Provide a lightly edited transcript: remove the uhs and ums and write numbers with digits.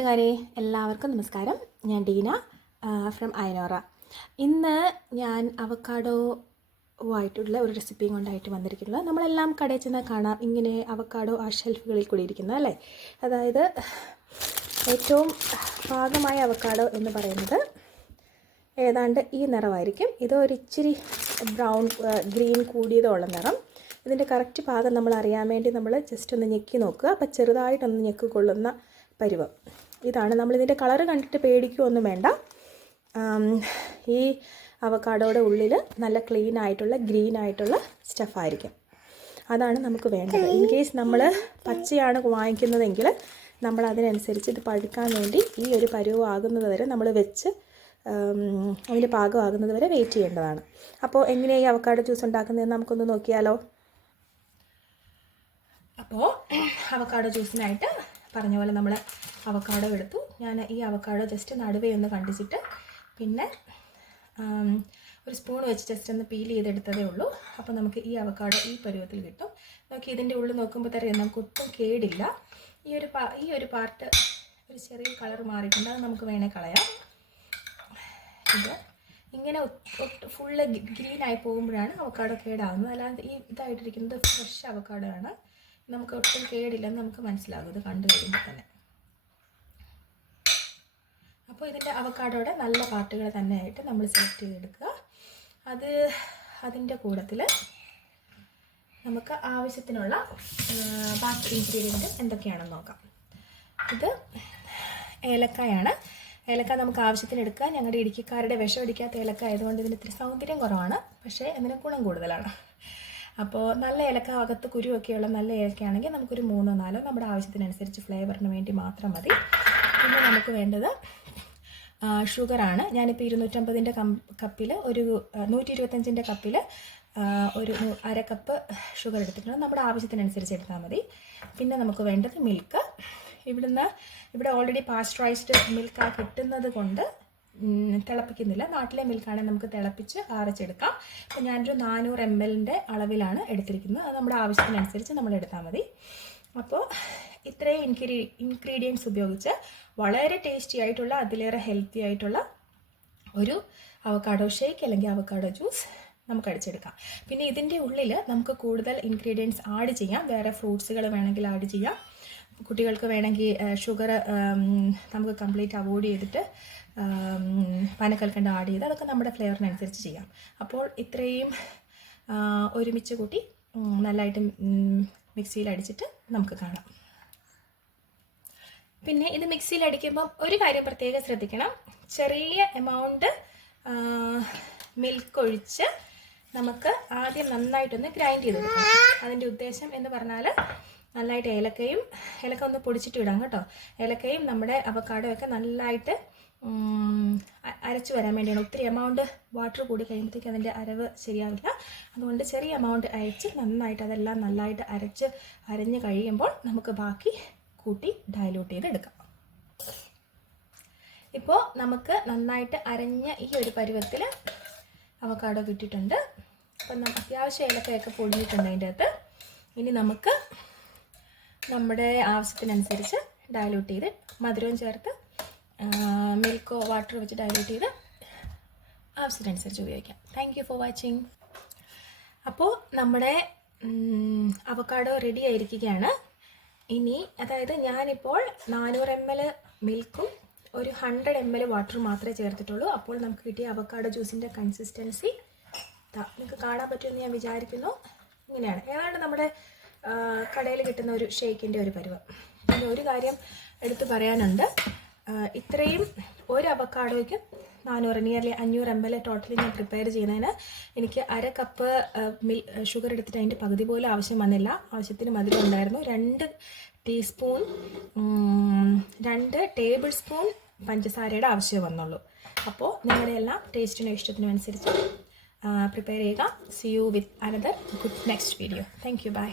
കൂട്ടുകാരെ എല്ലാവർക്കും നമസ്കാരം. ഞാൻ ഡീന ഫ്രം അയനോറ. ഇന്ന് ഞാൻ അവക്കാഡോ ആയിട്ടുള്ള ഒരു റെസിപ്പിയും കൊണ്ടായിട്ട് വന്നിരിക്കുന്നത്. നമ്മളെല്ലാം കടയിൽ ചെന്നാൽ കാണാം ഇങ്ങനെ അവക്കാഡോ ആ ഷെൽഫുകളിൽ കൂടി ഇരിക്കുന്നത് അല്ലേ. അതായത് ഏറ്റവും പാകമായ അവക്കാഡോ എന്ന് പറയുന്നത് ഏതാണ്ട് ഈ നിറമായിരിക്കും. ഇത് ഒരിച്ചിരി ബ്രൗൺ ഗ്രീൻ കൂടിയതുള്ള നിറം. ഇതിൻ്റെ കറക്റ്റ് പാകം നമ്മൾ അറിയാൻ വേണ്ടി നമ്മൾ ജസ്റ്റ് ഒന്ന് ഞെക്കി നോക്കുക. അപ്പോൾ ചെറുതായിട്ടൊന്ന് ഞെക്കി കൊള്ളുന്ന പരുവം ഇതാണ്. നമ്മളിതിൻ്റെ കളറ് കണ്ടിട്ട് പേടിക്കുകയൊന്നും വേണ്ട. ഈ അവക്കാഡോയുടെ ഉള്ളിൽ നല്ല ക്ലീൻ ആയിട്ടുള്ള ഗ്രീൻ ആയിട്ടുള്ള സ്റ്റഫായിരിക്കും. അതാണ് നമുക്ക് വേണ്ടത്. ഇൻ കേസ് നമ്മൾ പച്ചയാണ് വാങ്ങിക്കുന്നതെങ്കിൽ നമ്മൾ അതിനനുസരിച്ച് ഇത് പഴുക്കാൻ വേണ്ടി ഈ ഒരു പരുവം ആകുന്നത് വരെ നമ്മൾ വെച്ച് അതിൻ്റെ പാകമാകുന്നത് വരെ വെയിറ്റ് ചെയ്യേണ്ടതാണ്. അപ്പോൾ എങ്ങനെയാണ് ഈ അവക്കാഡോ ജ്യൂസ് ഉണ്ടാക്കുന്നതെന്ന് നമുക്കൊന്ന് നോക്കിയാലോ. അപ്പോൾ അവക്കാഡോ ജ്യൂസിനായിട്ട് പറഞ്ഞ പോലെ നമ്മൾ അവക്കാഡോ എടുത്തു. ഞാൻ ഈ അവക്കാഡോ ജസ്റ്റ് നടുവേ ഒന്ന് കണ്ടിച്ചിട്ട് പിന്നെ ഒരു സ്പൂൺ വെച്ച് ജസ്റ്റ് ഒന്ന് പീൽ ചെയ്തെടുത്തതേ ഉള്ളൂ. അപ്പോൾ നമുക്ക് ഈ അവക്കാഡോ ഈ പരുവത്തിൽ കിട്ടും. നോക്കി ഇതിൻ്റെ ഉള്ളിൽ നോക്കുമ്പോൾ തന്നെ നമുക്ക് ഒട്ടും കേടില്ല. ഈ ഒരു പാർട്ട് ഒരു ചെറിയ കളർ മാറിയിട്ടുണ്ട്, അത് നമുക്ക് വേണേൽ കളയാം. ഇത് ഇങ്ങനെ ഫുള്ള് ഗ്രീനായി പോകുമ്പോഴാണ് അവക്കാഡോ കേടാകുന്നത്. അല്ലാതെ ഈ ഇതായിട്ടിരിക്കുന്നത് ഫ്രഷ് അവക്കാഡോ ആണ്, നമുക്ക് ഒട്ടും കേടില്ലെന്ന് നമുക്ക് മനസ്സിലാകും ഇത് കണ്ടു കഴിയുമ്പോൾ തന്നെ. അപ്പോൾ ഇതിൻ്റെ അവക്കാഡോയുടെ നല്ല പാർട്ടുകൾ തന്നെയായിട്ട് നമ്മൾ സെലക്ട് ചെയ്തെടുക്കുക. അതിൻ്റെ കൂട്ടത്തിൽ നമുക്ക് ആവശ്യത്തിനുള്ള ബാക്കി ഇൻഗ്രീഡിയൻറ്റ് എന്തൊക്കെയാണെന്ന് നോക്കാം. ഇത് ഏലക്കായാണ്. ഏലക്ക നമുക്ക് ആവശ്യത്തിന് എടുക്കുക. ഞങ്ങളുടെ ഇടുക്കിക്കാരുടെ വിഷം അടിക്കാത്ത ഏലക്ക ആയതുകൊണ്ട് ഇതിന് ഇത്തിരി സൗന്ദര്യം കുറവാണ്, പക്ഷേ അതിന് ഗുണം കൂടുതലാണ്. അപ്പോൾ നല്ല ഏലക്ക, അകത്ത് കുരുവൊക്കെയുള്ള നല്ല ഏലക്കയാണെങ്കിൽ നമുക്കൊരു 3-4 നമ്മുടെ ആവശ്യത്തിനനുസരിച്ച് ഫ്ലേവറിന് വേണ്ടി മാത്രം മതി. പിന്നെ നമുക്ക് വേണ്ടത് ഷുഗറാണ്. ഞാനിപ്പോൾ 250-ൻ്റെ കപ്പിൽ ഒരു 125-ൻ്റെ കപ്പിൽ ഒരു 1/2 കപ്പ് ഷുഗർ എടുത്തിട്ടുണ്ട്. നമ്മുടെ ആവശ്യത്തിനനുസരിച്ച് എടുത്താൽ മതി. പിന്നെ നമുക്ക് വേണ്ടത് മിൽക്ക്. ഇവിടെ ഓൾറെഡി പാസ്ചറൈസ്ഡ് മിൽക്കാണ് കിട്ടുന്നത് കൊണ്ട് തിളപ്പിക്കുന്നില്ല. നാട്ടിലെ മിൽക്കാണെങ്കിൽ നമുക്ക് തിളപ്പിച്ച് അരച്ചെടുക്കാം. അപ്പോൾ ഞാനൊരു 400 ml അളവിലാണ് എടുത്തിരിക്കുന്നത്. അത് നമ്മുടെ ആവശ്യത്തിനനുസരിച്ച് നമ്മൾ എടുത്താൽ മതി. അപ്പോൾ ഇത്രയും ഇൻഗ്രീഡിയൻസ് ഉപയോഗിച്ച് വളരെ ടേസ്റ്റി ആയിട്ടുള്ള, അതിലേറെ ഹെൽത്തി ആയിട്ടുള്ള ഒരു അവക്കാഡോ ഷേക്ക് അല്ലെങ്കിൽ അവക്കാഡോ ജ്യൂസ് നമുക്ക് അടിച്ചെടുക്കാം. പിന്നെ ഇതിൻ്റെ ഉള്ളിൽ നമുക്ക് കൂടുതൽ ഇൻഗ്രീഡിയൻസ് ആഡ് ചെയ്യാം. വേറെ ഫ്രൂട്ട്സുകൾ വേണമെങ്കിൽ ആഡ് ചെയ്യാം. കുട്ടികൾക്ക് വേണമെങ്കിൽ ഷുഗർ നമുക്ക് കംപ്ലീറ്റ് അവോയ്ഡ് ചെയ്തിട്ട് പനക്കൽക്കണ്ട ആഡ് ചെയ്ത് അതൊക്കെ നമ്മുടെ ഫ്ലേവറിനനുസരിച്ച് ചെയ്യാം. അപ്പോൾ ഇത്രയും ഒരുമിച്ച് കൂട്ടി നല്ലതായിട്ട് മിക്സിയിൽ അടിച്ചിട്ട് നമുക്ക് കാണാം. പിന്നെ ഇത് മിക്സിയിൽ അടിക്കുമ്പം ഒരു കാര്യം പ്രത്യേകം ശ്രദ്ധിക്കണം. ചെറിയ എമൗണ്ട് മിൽക്ക് ഒഴിച്ച് നമുക്ക് ആദ്യം നന്നായിട്ടൊന്ന് ഗ്രൈൻഡ് ചെയ്തെടുക്കണം. അതിൻ്റെ ഉദ്ദേശം എന്ന് പറഞ്ഞാൽ നല്ലതായിട്ട് ഏലക്ക ഒന്ന് പൊടിച്ചിട്ട് ഇടാം കേട്ടോ. ഏലക്കയും നമ്മുടെ അവക്കാഡോ ഒക്കെ നല്ലതായിട്ട് അരച്ച് വരാൻ വേണ്ടിയാണ്. ഒത്തിരി എമൗണ്ട് വാട്ടർ കൂടി കഴിയുമ്പോഴത്തേക്ക് അതിൻ്റെ അരവ് ശരിയാവില്ല. അതുകൊണ്ട് ചെറിയ എമൗണ്ട് അയച്ച് നന്നായിട്ട് അതെല്ലാം നല്ലതായിട്ട് അരഞ്ഞ് കഴിയുമ്പോൾ നമുക്ക് ബാക്കി കൂട്ടി ഡയലൂട്ട് ചെയ്തെടുക്കാം. ഇപ്പോൾ നമുക്ക് നന്നായിട്ട് അരഞ്ഞ ഈ ഒരു പരുവത്തിൽ അവക്കാഡോ കിട്ടിയിട്ടുണ്ട്. അപ്പം അത്യാവശ്യം ഏലക്കയൊക്കെ പൊടിഞ്ഞിട്ടുണ്ട് അതിൻ്റെ അകത്ത്. ഇനി നമുക്ക് നമ്മുടെ ആവശ്യത്തിനനുസരിച്ച് ഡയലൂട്ട് ചെയ്ത് മധുരവും ചേർത്ത് മിൽക്കോ വാട്ടർ വെച്ച് ഡയലൂട്ട് ചെയ്ത് ആവശ്യത്തിനനുസരിച്ച് ഉപയോഗിക്കാം. Thank you for watching. അപ്പോൾ നമ്മുടെ അവക്കാഡോ റെഡി ആയിരിക്കുകയാണ്. ഇനി അതായത് ഞാനിപ്പോൾ 400 ml മിൽക്കും ഒരു 100 ml വാട്ടറും മാത്രമേ ചേർത്തിട്ടുള്ളൂ. അപ്പോൾ നമുക്ക് കിട്ടിയ അവക്കാഡോ ജ്യൂസിൻ്റെ കൺസിസ്റ്റൻസി നിങ്ങൾക്ക് കാണാൻ പറ്റുമെന്ന് ഞാൻ വിചാരിക്കുന്നു. ഇങ്ങനെയാണ് ഏതാണ്ട് നമ്മുടെ കടയിൽ കിട്ടുന്ന ഒരു ഷേക്കിൻ്റെ ഒരു പരുവം. പിന്നെ ഒരു കാര്യം എടുത്ത് പറയാനുണ്ട്. ഇത്രയും ഒരു അവക്കാഡോയ്ക്ക് 400 നിയർലി 500 ml ടോട്ടലി ഞാൻ പ്രിപ്പയർ ചെയ്യുന്നതിന് എനിക്ക് 1/2 കപ്പ് ഷുഗർ എടുത്തിട്ട് അതിൻ്റെ പകുതി പോലും ആവശ്യം വന്നില്ല. ആവശ്യത്തിന് മധുരം ഉണ്ടായിരുന്നു. 2 ടേബിൾ സ്പൂൺ പഞ്ചസാരയുടെ ആവശ്യമേ വന്നുള്ളൂ. അപ്പോൾ നിങ്ങളുടെ എല്ലാം ടേസ്റ്റിനും ഇഷ്ടത്തിനും അനുസരിച്ച് പ്രിപ്പയർ ചെയ്യുക. See you with another good next video. Thank you. By.